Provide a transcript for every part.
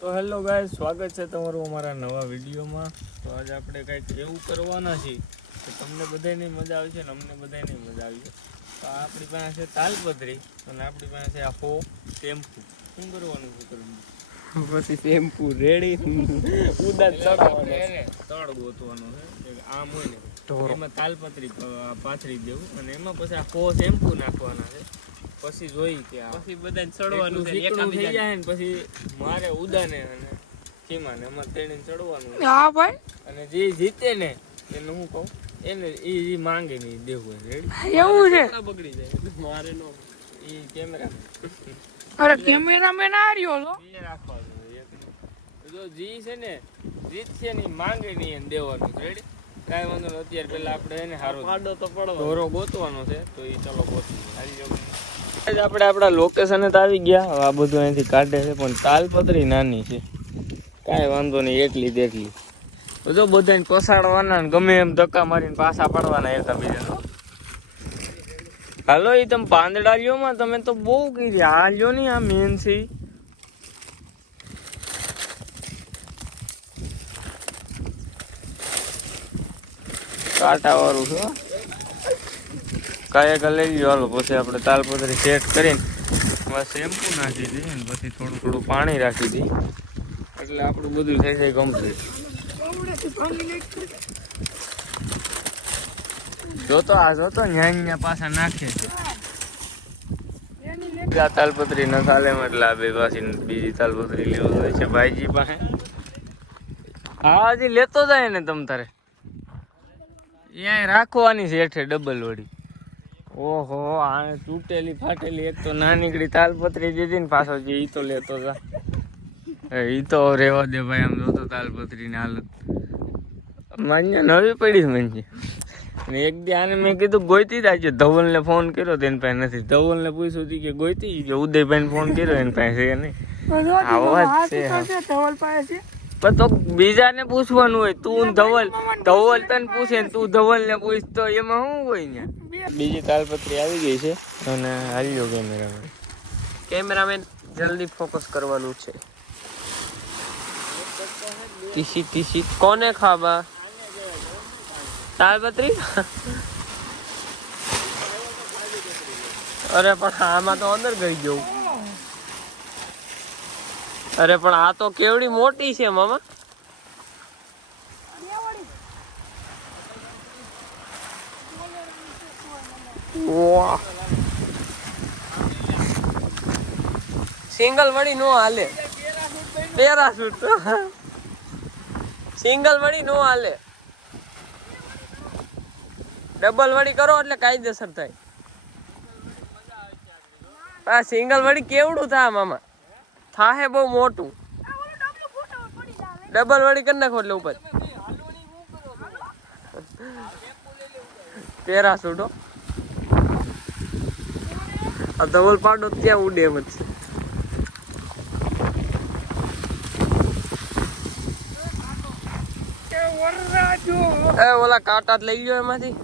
તો hello guys, સ્વાગત છે તમારું અમારા નવા વિડીયોમાં. તો આજે આપણે કંઈક એવું કરવાના છીએ કે તમને બધાને મજા આવશે ને અમને બધાને મજા આવશે. તો આપણી પાસે છે તાલપત્રી અને આપણી પાસે છે આ શેમ્પુ. શું કરવાનું છે કરવાનું? પછી શેમ્પુ રેડી ઉદાસ ચડાવવાનો તળ ગોતવાનો છે. આમ હોય ને એમાં તાલપત્રી પાથરી દેવું અને એમાં પછી આ શેમ્પુ નાખવાના છે. પછી જોઈ કે પછી બધાને ચડવાનું છે થઈ જાય ને પછી મારે ઉદાને અને સીમાને એમાં તેડીને ચડવાનું. હા ભાઈ. અને જે જીતે ને એને હું કહું એને એ માંગે નહીં દેવું. રેડી? એવું છે? બગડી જાય મારે નો એ કેમેરા. અરે કેમેરામેન આ રહ્યો છો. એ રાખવાનું. જો જી છે ને જીતશે ને માંગે નહીં એને દેવાનું. રેડી? કાંઈ વાંધો નહીં. અત્યારે પેલા આપણે એને હારો પાડો તો પડો ઢોરો ગોતવાનો છે. તો એ ચલો ગોતી હારી જાવ. આપણે આપણા લોકેશને તો આવી ગયા. આ બધું અહીંથી કાઢે છે પણ તાલપત્રી નાની છે. કાંઈ વાંધો નહીં, એટલી તેટલી. તો જો બધાને પસાડવાના ને ગમે એમ ધક્કા મારીને પાછા પડવાના એકબીજાને. હાલો એ તમે પાંદડા લ્યો માં તમે તો બહુ કીધી. આ લ્યો નહીં, આ મેન છે. કાંટા વાળું છે. કાંઈ લઈ લ્યો. હાલો પછી આપણે તાલપત્રી સેટ કરીને બસ શેમ્પુ નાખી દઈએ ને પછી થોડું થોડું પાણી રાખી દઈએ એટલે આપણું બધું થઈ જાય કમ્પ્લીટ. જોતો ન્યા પાછા નાખે છે. તાલપત્રી ન ચાલે એટલે આ બે પાછી બીજી તાલપત્રી લેવું હોય છે ભાઈજી પાસે. હા હજી લેતો જાય ને તમ તારે અહીંયા રાખવાની છે હેઠે ડબલ વળી. ઓહો, આ તૂટેલી ફાટેલી એક તો ના નીકળી તાલપત્રી દીધી ને પાછો જે ઈ તો લેતો જા. ઈ તો રેવા દે ભાઈ. આમ જોતો તાલપત્રી ની હાલત માન્ય નવી પડી મને. અને એક દી આને મેં કીધું ગોઈતી જાય. ધવલ ને ફોન કર્યો તો એની પાસે નથી. ધવલ ને પૂછ્યું હતું કે ગોઈતી કે ઉદયભાઈ ને ફોન કર્યો એની પાસે છે નહીં. પણ તો બીજાને પૂછવાનું હોય. તું ધવલ તને પૂછે ને તું ધવલ ને પૂછ તો એમાં શું હોય ને. બીજી તાલપત્રી આવી ગઈ છે અને હાલી ગયો કેમેરામેન જલ્દી ફોકસ કરવાનું છે. ટીસી કોને ખાવા તાલપત્રી? અરે પણ આમાં તો અંદર ગઈ ગયું. અરે પણ આ તો કેવડી મોટી છે મામા. વાહ, સિંગલ વળી નો હાલે. પેરાશૂટ સિંગલ વળી નો હાલે. ડબલ વળી કરો એટલે કાયદેસર થાય. આ સિંગલ વળી કેવડું થાય મામા? થાહે બહુ મોટું. ડબલ વળી કરી નાખો એટલે ઉપર પેરાશૂટ. આ ધવલ પાડો ત્યાં ઉડે એમ જ છે. ઓલા કાંટા જ લઈ લો એમાંથી.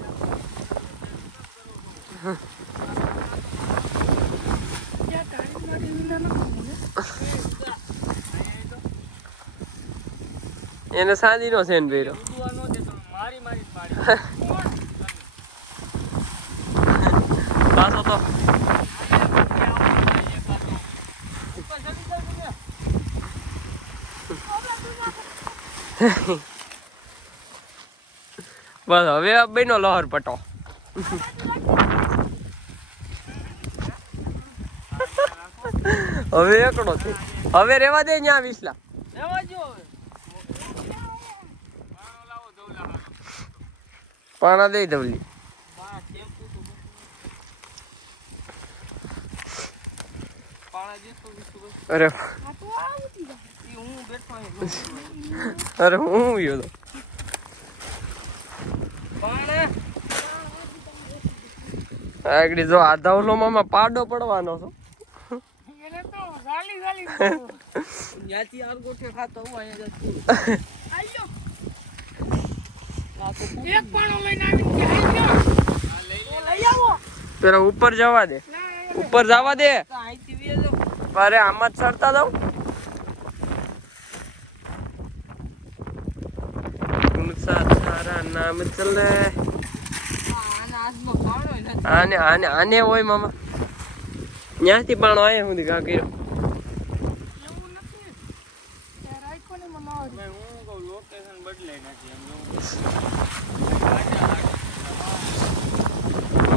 એને સાંજી નો સેન ભેરો પાછો તો બસ હવે બેનો લહર પટો. હવે એકડો છે. હવે રેવા દે ન્યા વિસલા. પાણા દઈ ધવલી. અરે અરે હું ગયો તો આગળ જો આ ધવલો માં પાડો પડવાનો છો. પેલા ઉપર જવા દે. ઉપર જવા દે. અરે આમાં જ ચડતા દઉં. साथ तारा नाम चले आने आने आने होय मामा ન્યાથી પાણો આયા સુધી કા કર્યો એવું નથી ત્યાં રાખો ને મામા હું કહું લોકેશન બદલાઈ નાખી એમ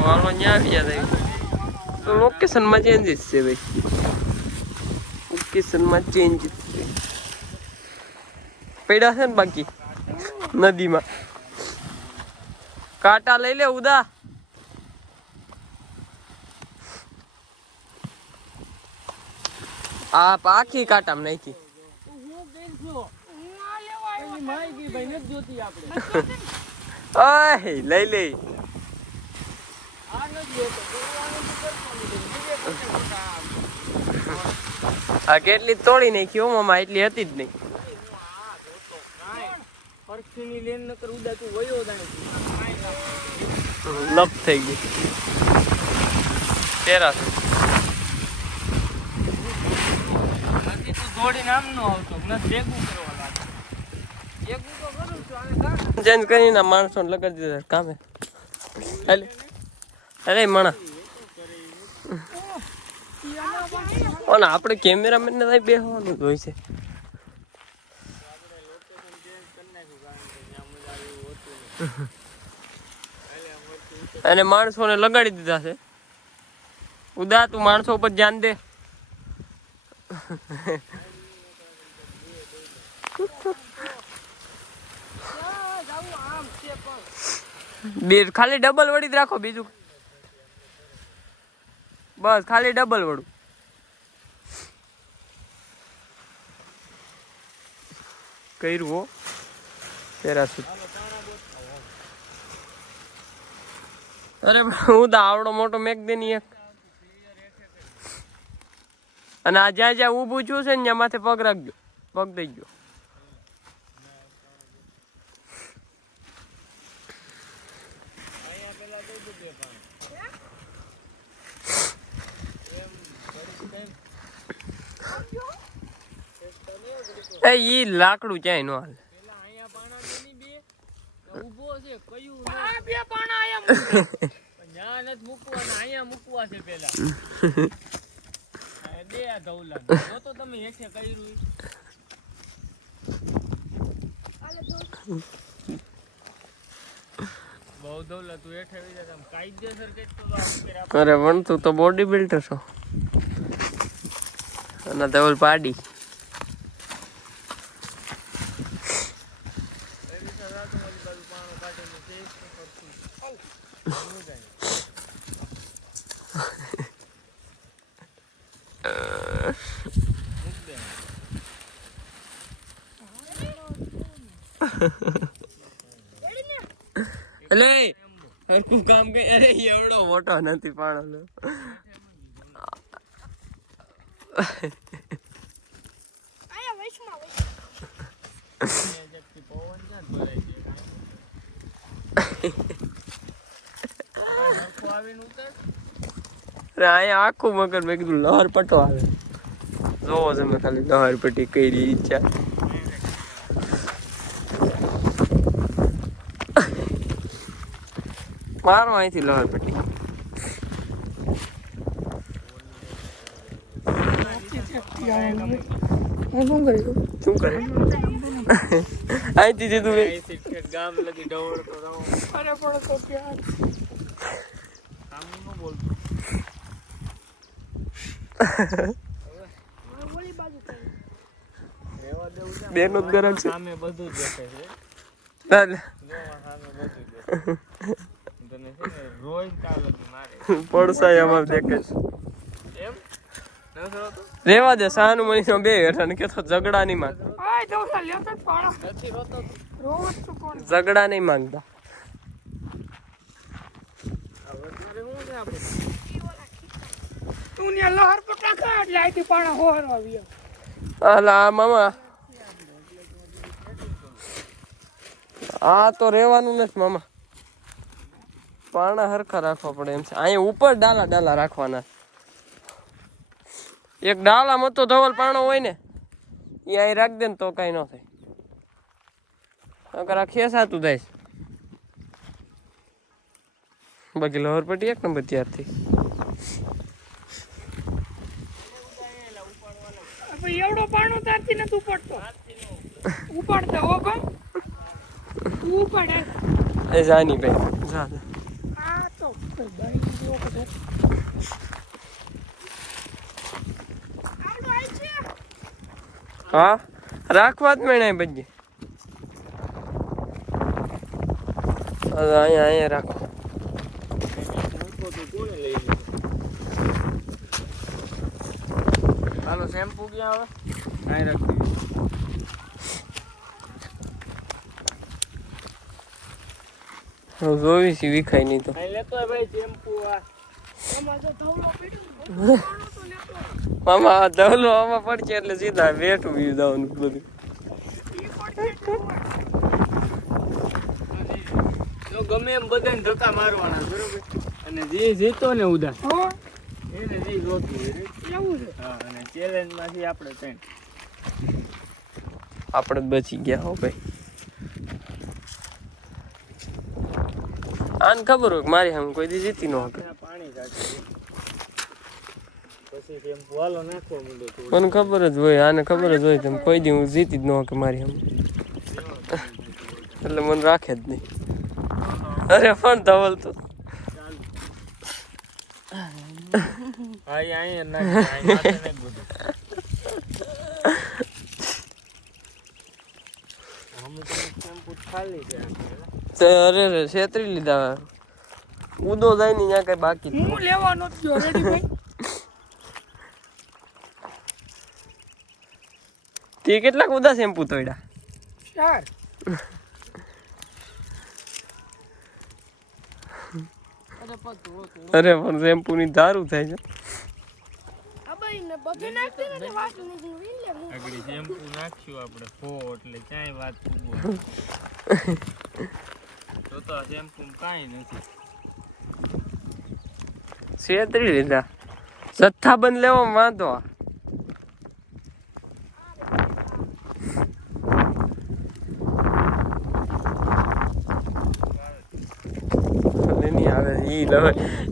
હાલો ન્યા આવી જાય તો લોકેશન માં ચેન્જીસ છે ભાઈ લોકેશન માં ચેન્જીસ છે પડ્યા છે ને બાકી નદીમાં કાંટા લઈ લે ઉદા આ પાખી કાંટામાં નાખી ઓય લઈ લે આ કેટલી તોડી નાખી હો મામા એટલી હતી જ નહીં પરખીની લેન નકર ઉડા તું વયો જાય લપ થઈ ગઈ તેરા હજી તું દોડીને આમ નો આવતો નથી ભેગું કરવા લાગે ભેગું તો કરું છું આને કાઢ ચેન્જ કરીને માણસો લગાડી દીધા કામે અરે અરે મણા ઓને આપણે કેમેરામેન ને ત્યાં બેસવાનું જ હોય છે અને માણસોને લગાડી દીધા છે ઉદા તું માણસો ઉપર ધ્યાન દે બે ખાલી ડબલ વડી જ રાખો બીજું બસ ખાલી ડબલ વડું કર્યું હો પેરાસૂટ અરે હું તો આવડો મોટો મેક દે ની એક અને આ જ્યાં જ્યાં ઊભું છું છે ને ત્યાં માથે પગ રાખજો પગ દઈ ગયો એ ઈ લાકડું ક્યાંય નો હાલે ઊભો છે કયું આ બે પાણા આયા ન્યા નથી મૂકવાના અહીંયા મૂકવા છે પેલા દે આ ધૌલા જો તો તમે હેઠે કર્યું બહુ ધૌલા તું હેઠે આવી જાય આમ કાયદેસર કેટલું અરે પણ તું તો બોડી બિલ્ડર છો અને ધવલ પાડી અલે હરકું કામ કઈ અરે એવડો મોટો નથી પાણો અહીંયા આખું મગર મેં કીધું લહર પટો આવે જોવો તમે ખાલી લહર પટ્ટી કરી ઈચ્છા મારો અહીંથી લહર પટ્ટી શું કર્યું શું કરે અહીંથી સીધું ગામ લગી દોડતો રહો અરે પણ તો પ્યાર આમ ન બોલતો ઓલી બાજુ રેવા દેવું છે બેનો જ ગરમ છે સામે બધું જ દેખાય છે ચાલ જો સામે બધું જ દેખાય તને છે ને રોજ કાલ લગી મારે પડસાય અમાર દેખાય છે એમ ન થતો રેવા દે સાનું મનીનો બે હેઠા કે તો ઝઘડા નહીં માંગ આય દોસા લેતો જ પાણા નથી રોતો રોજ તો કોણ ઝઘડા નહીં માંગતા હવે તારે શું છે આપણે તું ને લહર પટા ખા એટલે આઈથી પાણા હોર આવ્યો અલા મામા આ તો રેવાનું નથી મામા પાણા હરખા રાખવા પડે એમ છે અહીંયા ઉપર ડાલા ડાલા રાખવાના એક ડાલામાં તો ધવલ પાણો હોય ને એ અહીં રાખ દે ને તો કઈ ન થાય અગર આ ખેસાતું થાય બાકી લહર પટ્ટી એક નંબર ત્યારથી ભાઈ એવડો પાણો તારથી નથી ઉપાડતો ઉપાડતા હો ભાઈ તું ઉપાડે એ જાની ભાઈ જા આ તો ભાઈ જેવો બધો આવડો આઈ છે હા રાખવા જ મેળાય બધી અહીંયા રાખો હાલો શેમ્પુ ક્યાં આવે અહીં રાખી જોવી છે વિખાય નહીં તો અહીં લેતો ભાઈ શેમ્પુ આ એમાં જો ધવલો પીડ્યો પાણો તો લેતો મામા આ ધવલો આમાં પડશે એટલે સીધા બેઠું બીજું દવાનું બધું ઈ પડશે જો ગમે એમ બધાને ધક્કા મારવાના બરોબર અને જે જીતો ને ઉદા હો એને જે જોતું હોય રે. એવું છે હા અને ચેલેન્જ માંથી આપણે ત્રણ આપણે જ બચી ગયા હો ભાઈ આને ખબર હોય કે મારી સામે કોઈ દી જીતી ન શકે આ પાણી કાઢી પછી શેમ્પુ હાલો નાખવા માંડો તો મને ખબર જ હોય આને ખબર જ હોય તમે કોઈ દી હું જીતી જ ન શકે મારી સામે એટલે મને રાખે જ નહીં અરે પણ ધવલ તો હા અહીં નાખ અહીં માથે નાખ બધું અમુક શેમ્પુ ખાલી છે અરે રે છેતરી લીધા ઉદો જાય ને ત્યાં કઈ બાકી જ હું લેવાનો જ જો રેડી ભાઈ તે કેટલાક ઉદા શેમ્પુ તોડ્યા 4 અરે પણ શેમ્પુ ની દારૂ થાય છે ભાઈ ને બધું નાખી દે ને વાત નથી લે આગળ શેમ્પુ નાખ્યું આપણે હો એટલે ક્યાંય વાત પૂગો તો આ શેમ્પુ કાંઈ નથી છેતરી લીધા જથ્થાબંધ લેવો વાંધો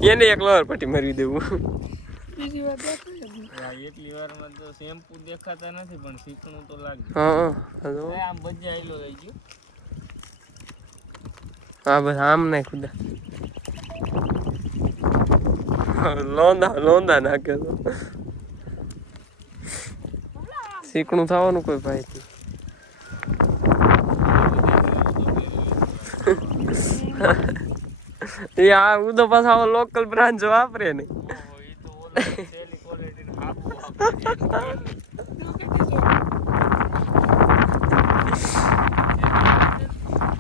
એને એક લહર પટ્ટી મારી દેવું બીજી વાત દેખાય એટલી વારમાં તો શેમ્પુ દેખાતા નથી પણ શીકણું તો લાગે હા આમ બજે આયલો લઈ ગયો હા બસ આમ નહીં ખુદા લોંદા નાખે તો શીકણું થવાનું કોઈ ભાઈ એ આ ઉદો પાછા લોકલ બ્રાન્ચ વાપરે ને ઈ તો ઓલો સેલી ક્વોલિટી નો હાપુ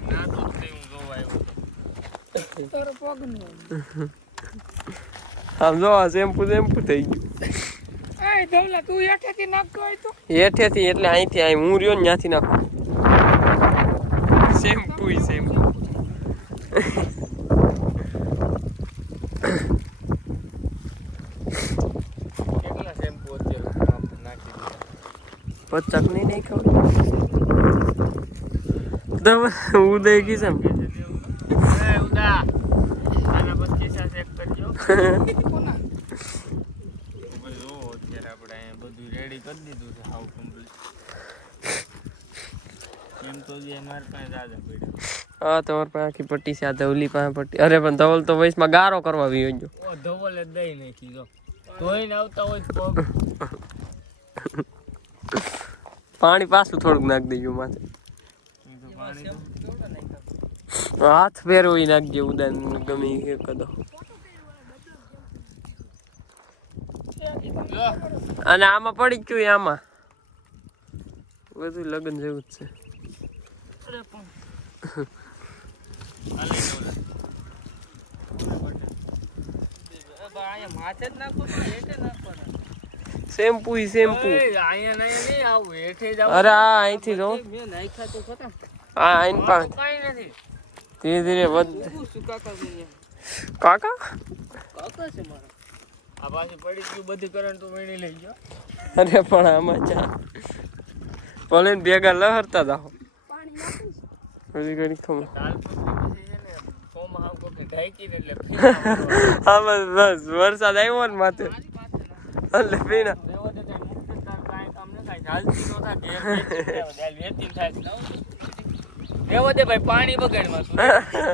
ના તો હું જોવા આવ્યો તારો પગ નો આમ જો આ શેમ્પુ થઈ ગયું એ ધવલા તું હેઠેથી નાખતો હોય તો હેઠેથી એટલે અહીંથી અહીં હું રહ્યો ને ત્યાંથી નાખું શેમ્પુ કેટલા શેમ્પુ અત્યારે નાખી દીધા 50 નહીં ખાવ ઉદય કી છે એ ઉદા આના 25 ચેક કરજો કોના ભાઈ જો અત્યારે આપણે અહીંયા બધું રેડી કરી દીધું છે હાવ કમ્પ્લીટ એમ તો જે માર પાસે દાદા પડ્યા હા તમારી પાસે આખી પટ્ટી છે આ ધવલી પાસે પટ્ટી અરે પણ ધવલ તો વયસમાં ગારો કરવા આવી ગયો ઓ ધવલે દઈ નાખી જો ધોઈને આવતા હોય તો પગ પાણી પાછું થોડુંક નાખી દેજો માથે પાણી હાથ ફેરવો નાખજે ઉદાન ગમે એ કદો અને આમાં પડી ગયું આમાં બધું લગન જેવું જ છે અરે પણ હાલે અહીંયા માથે જ નાખો તો હેઠે નાખવાના શેમ્પુ અહીંયા નહીં આવું હેઠે જ અરે આ અહીંથી જો મેં નાખ્યા તો ખરા આ આઈન પાસે કાંઈ નથી ધીરે ધીરે વધ શું કાકા કાકા કાકા છે મારા આ પાછી પડી ગયું બધી કરંટ તો મેળી લઈ ગયો અરે પણ આમાં ચા ભલે ને ભેગા લહરતા જાઓ હજી ઘડીક થયું. તાલપત્રી પછી છે ને ફોર્મ આમ કોકે ઢાંકીને એટલે હા બસ વરસાદ આવ્યો ને માથે એટલે પીના રેવો દે કાંઈ મુક્ત તાર કાંઈ કામ ન થાય હાલતી નો થાય ઘેર વેચી થાય રેવો દે ભાઈ પાણી બગાડમાં તું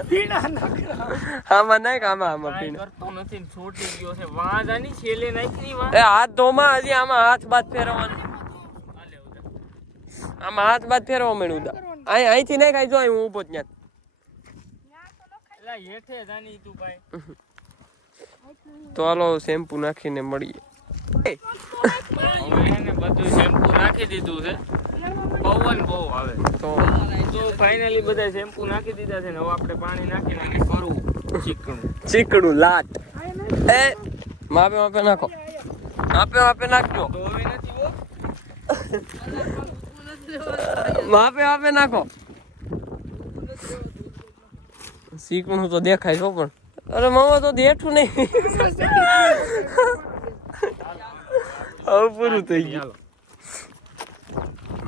પીણા નાખરા આમાં નાખ આમાં કાંઈ પીના કરતો નથી ને છોટી ગયો છે વાં જાની છેલે નાખી વાં એ હાથ ધોમાં હજી આમાં હાથ બાદ ફેરવવાનું હાલે ઉધર આમાં હાથ બાદ ફેરવા મળ્યું દા અહીંથી નહીં ખાઈ જો અહીં હું ઊભો જ ત્યાં એલા હેઠે જાની તું ભાઈ તો હાલો શેમ્પુ નાખીને મળીએ હવે એને બધું શેમ્પુ નાખી દીધું છે પવન બહુ આવે તો તો ફાઇનલી બધા શેમ્પુ નાખી દીધા છે ને હવે આપણે પાણી નાખી કરવું ચીકણું ચીકણું લાટ એ માપે માપે નાખો માપે નાખજો તો હવે નથી હો માપે નાખો ચીકણું તો દેખાય છો પણ અરે મામા તો દેઠું નહીં હવે પૂરું થઈ ગયું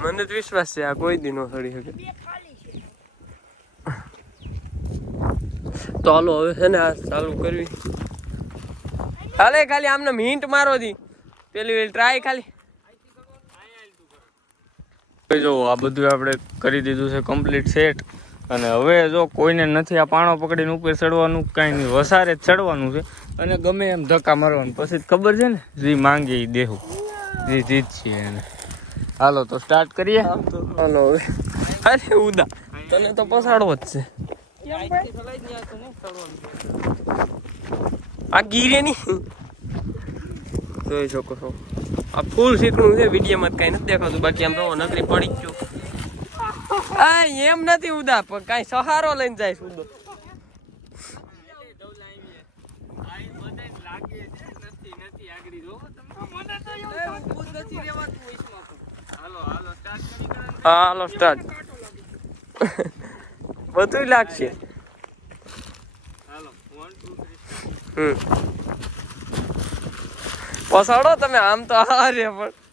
મને તો વિશ્વાસ છે આ કોઈ દી નો સડી શકે તો હાલો હવે છે ને આ ચાલુ કરવી હાલે ખાલી આમને હિન્ટ મારો દી પેલી ટ્રાય ખાલી જો આ બધું આપણે કરી દીધું છે કમ્પ્લીટ સેટ અને હવે જો કોઈને નથી આ પાણો પકડીને ઉપર ચડવાનું કાંઈ નહીં વસારે જ ચડવાનું છે અને ગમે એમ ધક્કા મારવાનું પછી ખબર છે ને જે માંગે એ દેવું જે જીત છે એને હાલો તો સ્ટાર્ટ કરીએ હાલો હવે અરે ઉદા તને તો પસાડવો જ છે આ ગીરે ની જોઈ શકો છો આ ફૂલ શીકણું છે વિડીયોમાં કઈ નથી દેખાતું બાકી આમ તો નકરી પડી જ ગયો આ એમ નથી ઉદા પણ કઈ સહારો લઈને જાય ઉદો હાલો સ્ટાર્ટ બધું લાગશે પસાડો તમે આમ તો હારે પણ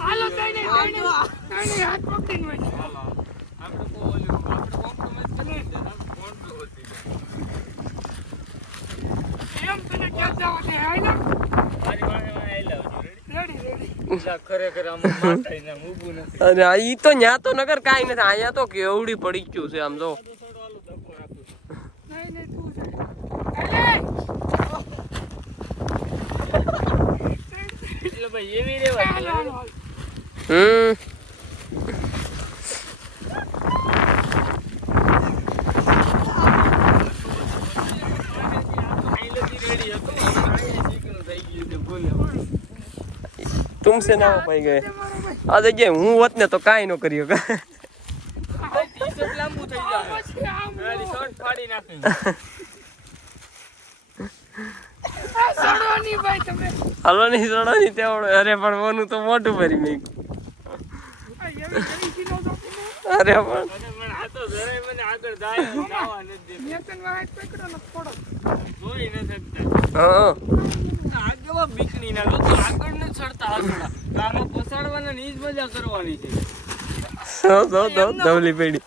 હાલો કઈ નહીં હાથ પકડીને એમ તને ક્યાં જવા દે હાલ ખરેખર આમાં માથાય ને ઊભું નથી અરે આ ઈ તો ન્યા તો નગર કાઈ નથી અહીંયા તો કેવડી પડી ગયું છે આમ જો નહીં તું એટલે ભાઈ એવી રેવા तुमसे ना हो पाई गए आ जगह हूँ होत ने तो काई नो करियो का ટી-શર્ટ લાંબુ થઈ જાય ખાલી શર્ટ ફાડી નાખી સડવાની ભાઈ તમે હલો ની સડો ની તેવડો અરે પણ ઓનું તો મોટું ભરી મેં અરે પણ મને આ તો જરાય મને આગળ જાય નાવા નથી દે મેં તને વાહે પકડો ને પડો જોઈ ન શકતા હા આગળ બીકણી ના લોકો આગળ ન ચડતા હાલડા આમાં પસાડવાના ની જ મજા કરવાની છે દો દવલી પેડી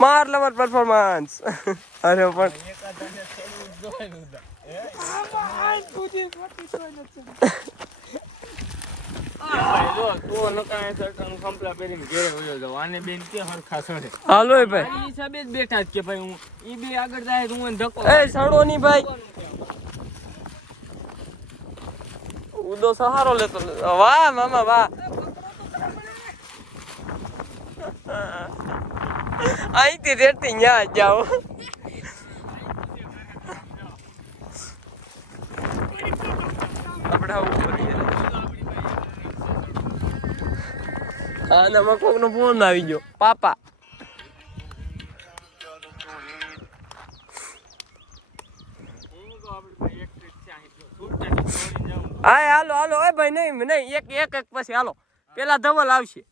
માર લવર પરફોર્મન્સ અરે પણ એકાદાને ચડવું જોઈએ નહોતા આમાં હાલ સુધી મોટી કોઈ નથી ભાઈ જો તું નકાય શર્ટનું કમ્પલા પહેરીને ઘરે વયો જાવ આને બેન કે હરખા સડે હાલો એ ભાઈ આ હિસાબે જ બેઠા જ કે ભાઈ હું ઈ બે આગળ જાય તો હું એને ધક્કો એ સડો ની ભાઈ ઉદો સહારો લેતો વાહ મામા વાહ અહીંથી રેતી ન્યા જાઓ આપણે આવું કરીએ આનામાં કોકનો ફોન આવી ગયો પાપા હા હાલો હાલો એ ભાઈ નહીં એક પછી હાલો પેલા ધવલ આવશે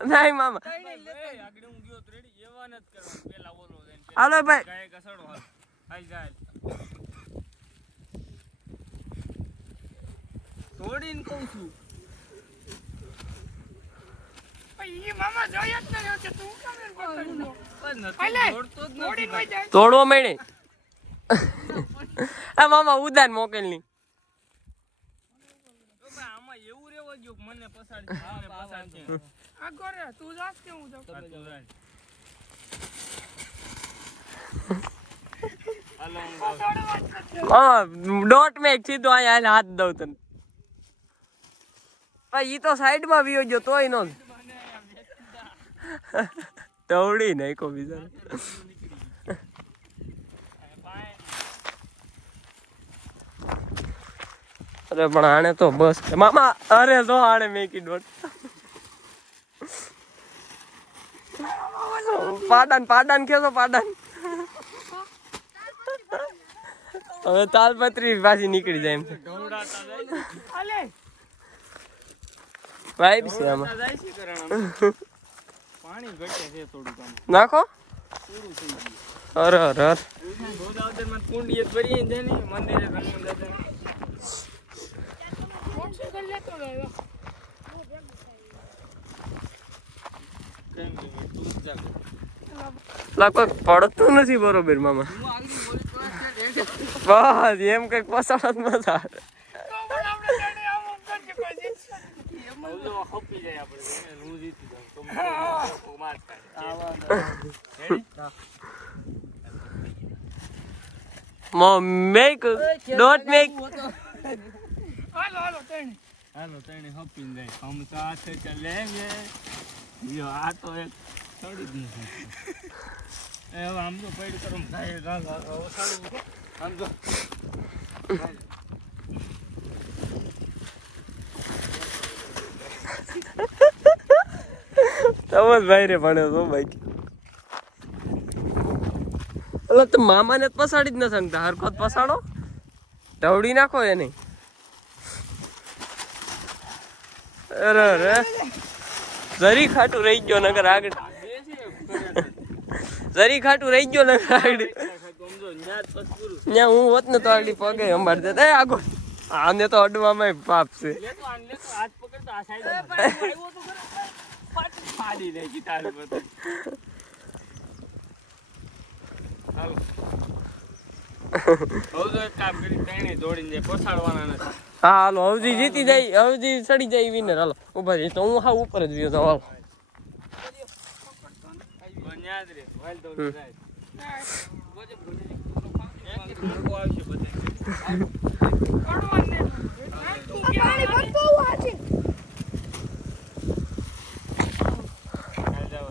નહીં મામા આગળ હું ગયો તો રેડી એવા ન જ કરવાનું પેલા ઓલો જઈને હાલો ભાઈ ગાય કસડો હાલ આઈ જાય થોડીને કહું છું ઈ મામા જોઈ જ ન કે તું કેમ એમ પકડ્યો પણ હાલે, નથી દોડતો જ થોડી નથી વઈ જાય તોડવો મળે આ મામા ઉદાન મોકેલ ની તો ભાઈ આમાં એવું રેવા ગયું કે મને પસાડ આ ગોરે તું જાસ કે હું જાઉં હાલો હું દોડવા જ નથી. મામા ડોટ મેક સીધો અહીંયા હાથ દઉં તને ભાઈ ઈ તો સાઈડ માં વિયો ગયો તોય નો તવડી નાખો બીજા અરે પણ આને તો બસ મામા અરે તો આને મેકી ડોટ પાડાન ખેસો પાડાન હવે તાલપત્રી પાછી નીકળી જાય એમ છે ઢોળાતા જાય હાલે વાઈબ છે આમાં જાય છે કરણામાં પાણી ઘટે છે થોડું કામ નાખો પૂરું થઈ ગયું અરે અરે અરે. ગોદાવદર માં કુંડી એ ભરી જાય ને મંદિરે રંગ દાદા મોટરસાઇકલ લેતો રહ્યો કેમ કે તું જ જા લગભગ પડતું નથી બરોબર મામા હું આગળ બોલી તો બસ એમ કઈક પસાડ જ મજા આવે. તો પણ આપણે જાણે આમ કરજે કોઈ ઓલો હપી જાય આપણે હું જીતી જાઉં તો માર ખાય Mom, make don't make હાલો હાલો તને હાલો તને હપી જાય હમ સાથ ચલેંગે યો આ તો એક થોડી જ નથી એ હવે આમ તો પૈડ કરો ખાય ગા ગા ઓસાડું આમ તો સમજ ભાઈ રે ભણ્યો તો ભાઈ એટલે તો મામાને જ પસાડી જ ન શકતા હરખો જ પસાડો ઢવડી નાખો એ નહીં અરે અરે જરી ખાટું રહી ગયો નગર આગળ જરી ખાટું રહી ગયો નગર આગળ ત્યાં હું હોત ને તો આગળ પગે અંબાડ દેતા એ આગળ આને તો અડવામાં પાપ છે લે તો આન લે તો હાથ પકડ તો આ સાઈડ આવ્યો તો પાટી ફાડી દે ગીતાર પર હાલો હવે તો એક કામ કરી તણે દોડીને જાય પછાડવાના નથી હા હાલો હવજી જીતી જાય હવજી ચડી જાય વિનર હાલો ઉભા રહી તો હું હા ઉપર જ ગયો તો હાલો યાદ રે વાલ તો જાય એક લોકો આવશે બધા પડવાને તું પાણી ભરતો હોવા છે હાલ જાવ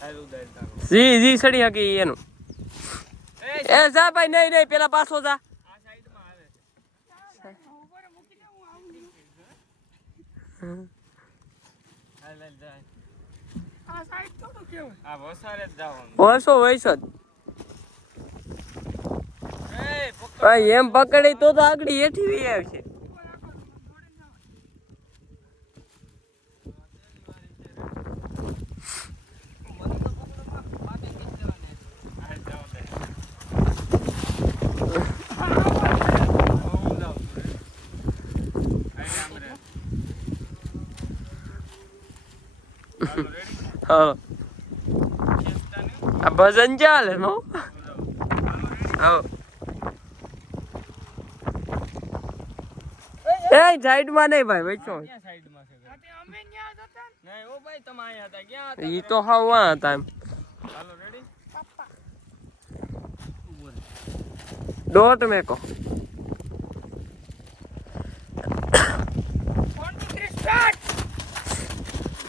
હાલ ઉડાય તારો જી સડી હકી એનું એ જા ભાઈ નહીં નહીં પેલા પાછો જા આ સાઈડ માં આવે ઉપર મૂકી દે હું આવું હાલ હાલ જાય આ સાઈડ થોડું કેવું આ વસારે જ જવાનું વળશો વૈસો જ એ પકડ ભાઈ એમ પકડી તો આગળ હેઠી વી આવશે હાલ જાવ દે હું જાઉં હાલ આમ રે હાલો રેડી હા ખેંચતા નહીં આ ભજન ચાલે નો આવો એ સાઈડ માં નહીં ભાઈ વૈસો ક્યાં સાઈડમાં છે ઘર? રાતે અમે ન્યા જતા ને નહીં ઓ ભાઈ તમે આયા હતા ક્યાં હતા ઈ તો હા વાં હતા એમ હાલો રેડી પપ્પા ઉભો રહે ડોટ મેકો 1 2 3 સ્ટાર્ટ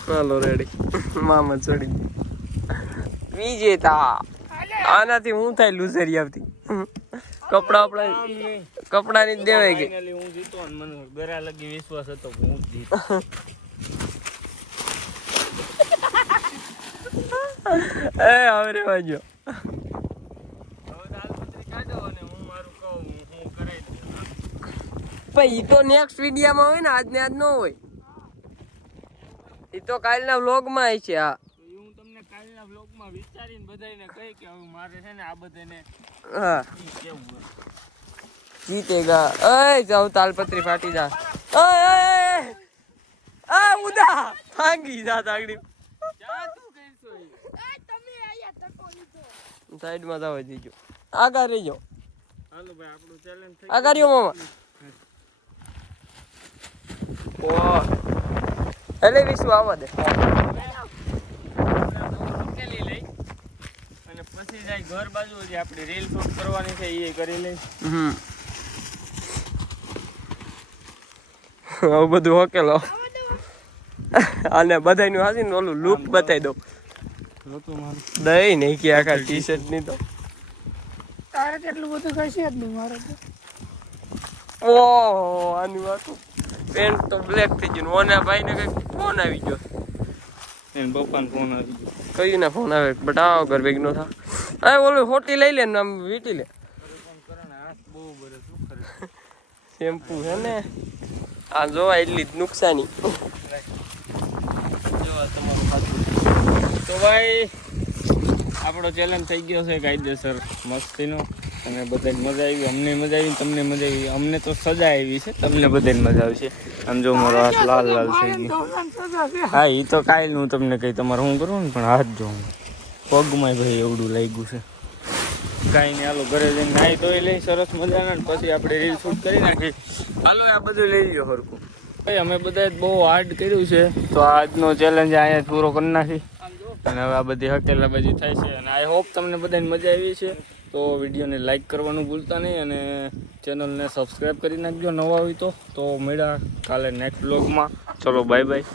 હાલો રેડી મામા ચડી વિજેતા હાલે આનાથી હું થાય લૂઝરી આવતી કપડા કપડા ની દેવાય ગઈ ફાઇનલી હું જીતો ને મને ગરા લગી વિશ્વાસ હતો કે હું જ જીતો એ હવે રેવા જો હવે દાલપત્રી કાઢો અને હું મારું કહું હું કરાઈ દઉં ભાઈ ઈ તો નેક્સ્ટ વિડીયોમાં હોય ને આજ ને આજ ન હોય એ તો કાલના વ્લોગમાં આવી છે. હા તો એ હું તમને કાલના વ્લોગમાં વિચારીને બધાને કહી કે હવે મારે છે ને આ બધાને હા ઈ કેવું હોય. જીતેગા. ઓય જાવ તાલપત્રી ફાટી જા. ઓય ઓય આ ઉદા ભાંગી જા તાગડી. ક્યાં તું કહીશો ઈ? તમે આયા ટકો લીધો. સાઈડમાં જાવ દીજો. આગળ રહેજો. હાલો ભાઈ આપણું ચેલેન્જ થઈ આગળ રહ્યો મામા. ઓ એટલે વિશ્વ આવવા દે. ઉકેલી લઈ અને પછી જાય ઘર બાજુ જે આપણી રીલ શૂટ કરવાની છે એ કરી લઈ. આવું બધું હોકેલો અને બધાનું હાસી ને ઓલું લુક બતાવી દો. નહોતું મારું. દઈ નહીં કે આખા ટી શર્ટ ની તો. તારે કેટલું બધું કશે જ નહીં મારે તો. ઓહો આની વાત પેન્ટ તો બ્લેક થઈ ગયું. ઓના ભાઈ ને કઈક ફોન આવી ગયો. એને પપ્પાનો ફોન આવી ગયો. કયું ના ફોન આવે બટાવો ઘર ભેગ નો થા. આ ઓલું હોટી લઈ લે ને આમ વીટી લે. હાથ બહુ બરે શું કરે. શેમ્પુ છે ને આ જોવા એટલી જ નુકસાની. જોવા તમારું ખાતું. તો ભાઈ આપણો ચેલેન્જ થઈ ગયો છે કાયદેસર મસ્તીનો અને બધાને મજા આવી. અમને મજા આવી, તમને મજા આવી. અમને તો સજા આવી છે, તમને બધાને મજા આવશે. આમ જો મારો હાથ લાલ લાલ થઈ ગયો. હા એ તો કાંઈ હું તમને કહી તમારે હું કરું ને પણ હાથ જો પગમાં ભાઈ એવડું લાગ્યું છે. કાંઈ નહીં હાલો ઘરે જઈને નાહી ધોઈ લઈ સરસ મજાના ને પછી આપણે રીલ શૂટ કરી નાખી. હાલો આ બધું લઈ લો હરખું. ભાઈ અમે બધાએ બહુ હાર્ડ કર્યું છે તો આજનો ચેલેન્જ અહીંયા પૂરો કરી નાખી અને હવે આ બધી હકેલાબાજી થાય છે. અને આઈ હોપ તમને બધાને મજા આવી છે. તો વિડીયોને લાઈક કરવાનું ભૂલતા નહીં અને ચેનલને સબસ્ક્રાઈબ કરી નાખજો નવા હોય તો. મળ્યા કાલે નેક્સ્ટ વ્લોગમાં. ચલો બાય બાય.